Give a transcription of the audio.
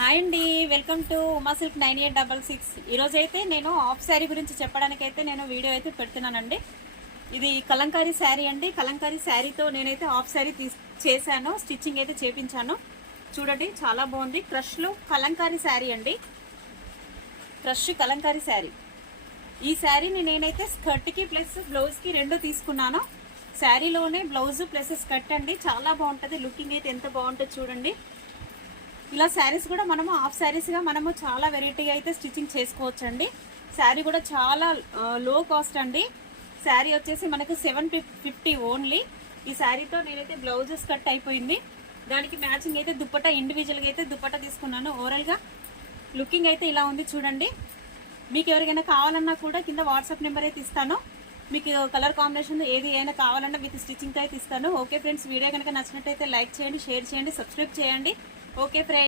Hi అండి, welcome to Uma silk 9866. ఈరోజు అయితే నేను హాఫ్ శారీ గురించి చెప్పడానికైతే నేను వీడియో అయితే పెడుతున్నానండి. ఇది కలంకారీ శారీ అండి. కలంకారీ శారీతో నేనైతే హాఫ్ శారీ చేశాను, స్టిచ్చింగ్ అయితే చేపించాను. చూడండి, చాలా బాగుంది. క్రష్లో కలంకారీ శారీ అండి, క్రష్ కలంకారీ శారీ. ఈ శారీని నేనైతే స్కర్ట్కి ప్లస్ బ్లౌజ్కి రెండు తీసుకున్నాను. శారీలోనే బ్లౌజ్ ప్లస్ స్కర్ట్ అండి, చాలా బాగుంటుంది. లుకింగ్ అయితే ఎంత బాగుంటుంది చూడండి. ఇలా శారీస్ కూడా మనము హాఫ్ శారీస్గా మనము చాలా వెరైటీగా అయితే స్టిచ్చింగ్ చేసుకోవచ్చు అండి. శారీ కూడా చాలా లో కాస్ట్ అండి. శారీ వచ్చేసి మనకు 750 ఓన్లీ. ఈ శారీతో నేనైతే బ్లౌజెస్ కట్ అయిపోయింది. దానికి మ్యాచింగ్ అయితే దుప్పటా, ఇండివిజువల్గా అయితే దుప్పటా తీసుకున్నాను. ఓవరాల్గా లుకింగ్ అయితే ఇలా ఉంది చూడండి. మీకు ఎవరికైనా కావాలన్నా కూడా కింద వాట్సాప్ నెంబర్ అయితే ఇస్తాను. మీకు కలర్ కాంబినేషన్ ఏది అయినా కావాలన్నా విత్ స్టిచ్చింగ్ అయితే ఇస్తాను. ఓకే ఫ్రెండ్స్, వీడియో కనుక నచ్చినట్టయితే లైక్ చేయండి, షేర్ చేయండి, సబ్స్క్రైబ్ చేయండి. Okay friends.